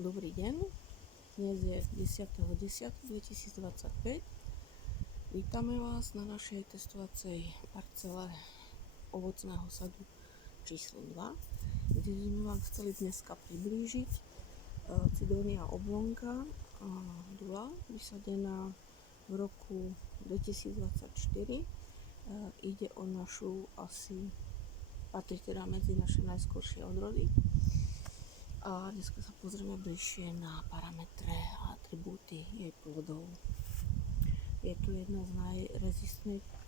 Dobrý deň, dnes je 10.10.2025. Vítame vás na našej testovacej parcele ovocného sadu číslo 2, kde sme vám chceli dneska priblížiť Cydonia oblonga 2, vysadená v roku 2024. Ide o našu patrí teda medzi naše najskoršie odrody. A dneska sa pozrieme bližšie na parametre a atribúty jej plodov. Je to jedna z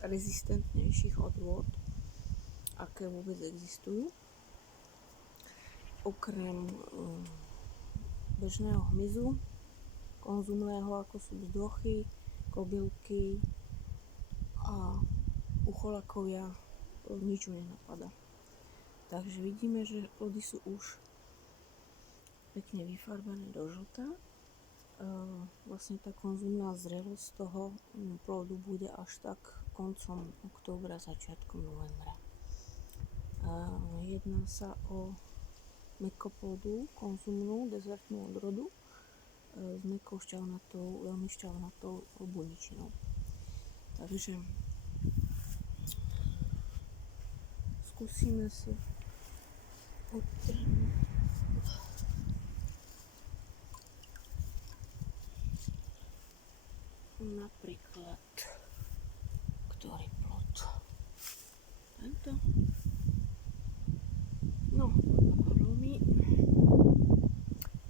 najrezistentnejších odrôd, aké vôbec existujú. Okrem bežného hmyzu, konzumného, ako sú bzdochy, kobylky a ucholakovia, nič nenapadá. Takže vidíme, že plody sú už pekne vyfarbené do žlta. Vlastne tá konzumná zrelosť toho plodu bude až tak koncom októbra, začiatkom novembra. Jedná sa o mäkkoplodú, konzumnú, dezertnú odrodu s mäkkou šťavnatou, veľmi šťavnatou buničinou. Takže skúsime si odtrhnúť napríklad ktorý plod. Tento. No, veľmi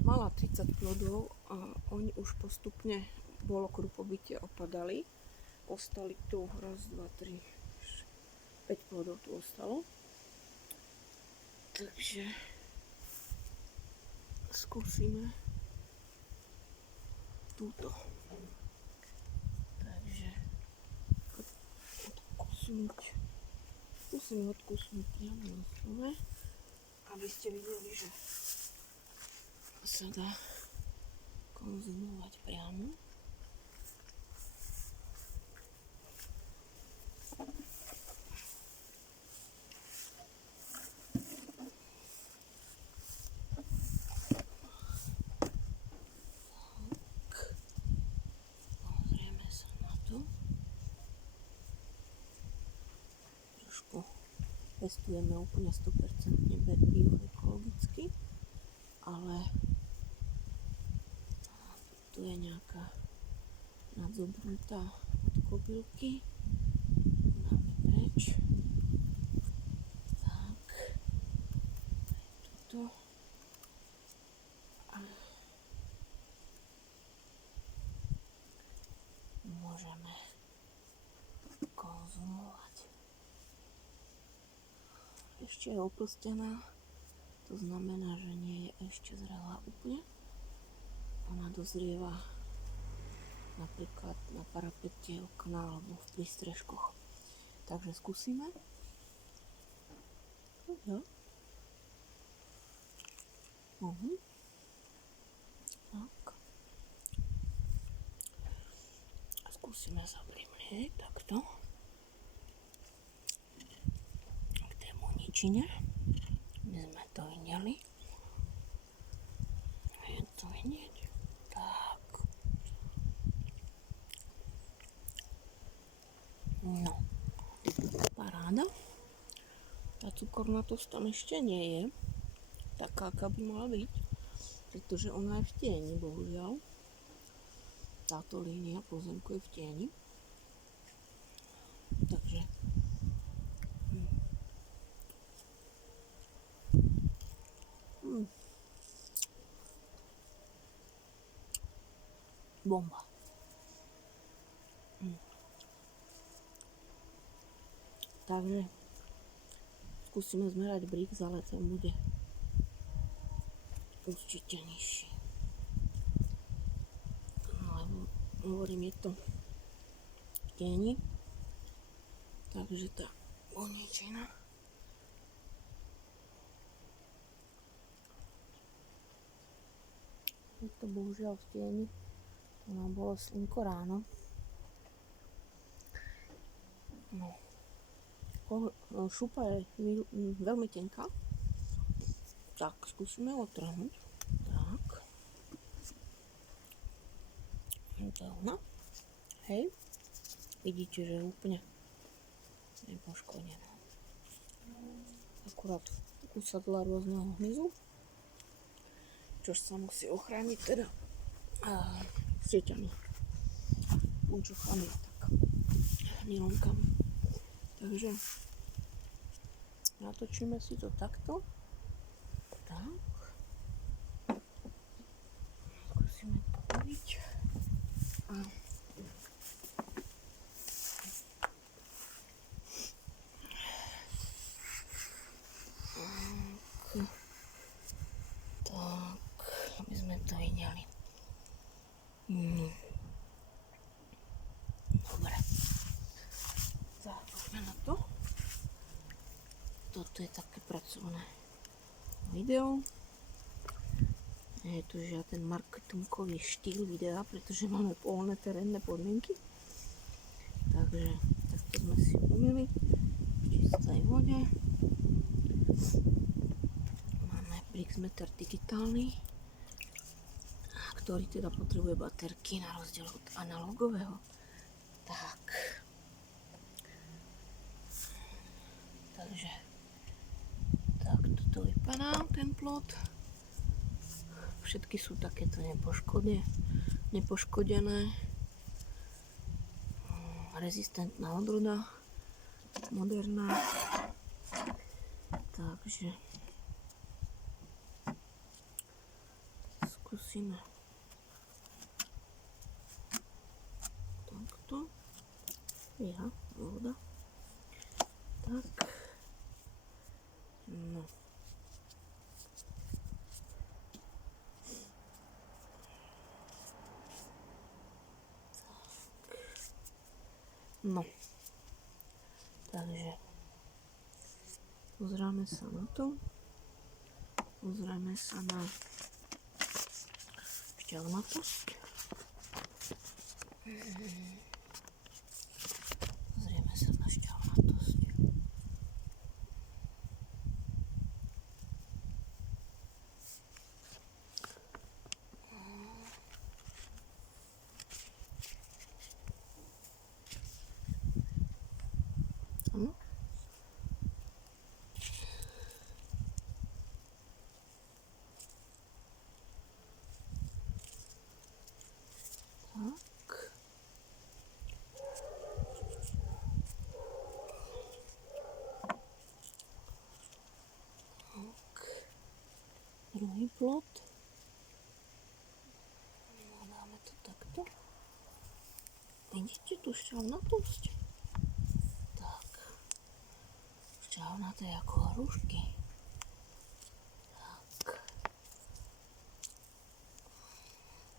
mala 30 plodov a oni už postupne bolo krupobite opadali. Ostali tu 1, 2, 3, 5 plodov tu ostalo. Takže skúsime túto. Skúsim odkusnúť priamo na stole, aby ste videli, že sa dá konzumovať priamo. Pozrieme sa na to. Testujeme úplne 100% bioekologicky, ale tu je nejaká nadzobrnutá od kobylky. Dáme preč. Tak. Toto. A môžeme konzumovať. Ešte je oplstená, to znamená, že nie je ešte zrelá úplne. Ona dozrieva napríklad na parapete okna alebo v prístrežkoch. Takže skúsime. Ja. Tak. A skúsime sa primrieť takto. My sme to videli. Je to vidieť. Tak. No. Paráda. Tá cukornatosť tam ešte nie je taká, aká by mala byť, pretože ona je v tieni, bohužiaľ. Táto línia pozemku je v tieni. Takže bomba. Takže skúsime zmerať Brix, ale ten bude určite nižší. No, lebo hovorím, je to v tieni, takže tá buničina je to bohužiaľ v tieni. To nám bolo slnko ráno. No. Šupa je veľmi tenká. Tak, skúsime odtrhnúť. Tak. To je ona. Hej. Vidíte, že je úplne nepoškodená. Akurát usadla rôzneho hmyzu, čož sa musí ochrániť teda sieťami, punčochami, tak nylonkami. Takže natočíme si to takto. Tak. Skúsime pobaviť. A tak, aby sme to videli. Dobre. Zapoďme na to. Toto je také pracovné video. Nie je tu žiaden marketingový štýl videa, pretože máme poľné terénne podmienky. Takže takto sme si umýli v čistej vode. Máme Brixmeter digitálny, ktorý teda potrebuje baterky na rozdiel od analogového. Tak. Takže takto to vypadá ten plot. Všetky sú takéto nepoškodené. Rezistentná odroda, moderná. Takže skúsime takto. Ja, voda. Tak. No. No, takže pozráme sa na to, pozráme sa na šťavnatosť, pozrieme sa na šťavnatosť. Druhý plot. Dáme to takto. Vidíte tu šťavnatosť? Tak. Šťavnaté ako hrušky.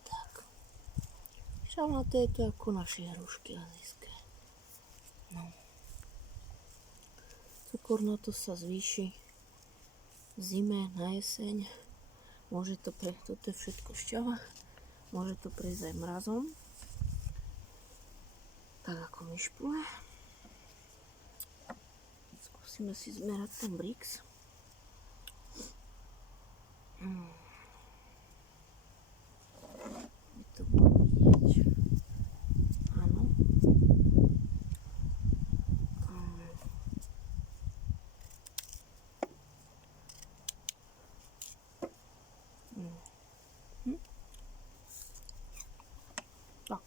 Tak. Šťavnaté je to ako naše hrušky azijské. No. Cukornatosť sa zvýši v zime, na jeseň. Môže to prejsť, toto je všetko šťava, môže to prejsť aj mrazom, tak ako myšpule. Skúsime si zmerať ten Brix. Vy to budete vidieť. Áno. Tak.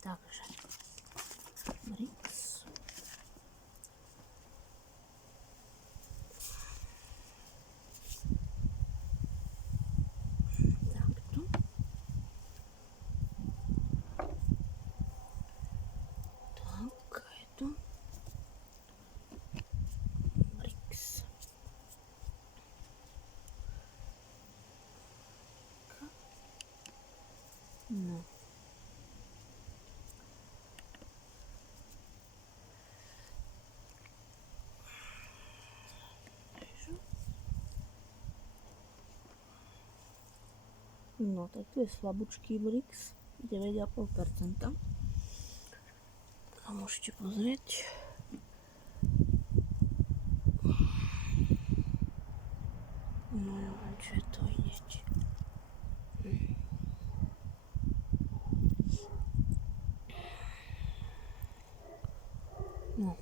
Takže Brix. Takto. Tak, je to Brix. No. No, tak tu je slabúčký Brix, 9,5%. A môžete pozrieť. No, čo je to hneď. No,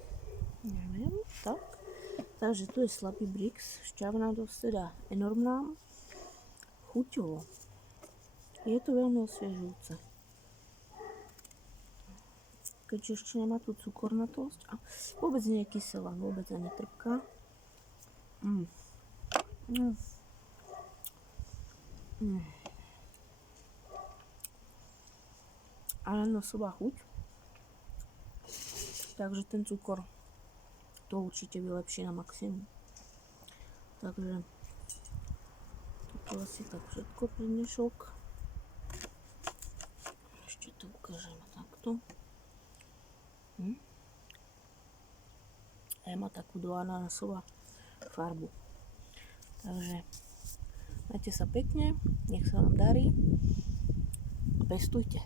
neviem, tak. Takže tu je slabý Brix, šťavnatosť teda enormná. Chuťovo je to veľmi osviežujúce. Keďže ešte nemá tú cukornatosť a vôbec nie je kyselá, vôbec ani trpká. Ale nosová chuť. Takže ten cukor to určite vylepší na maximum. Takže toto asi tak všetko pre dnešok. Ešte to ukážeme takto. A má takú do ananasová farbu. Takže majte sa pekne, nech sa vám darí a pestujte.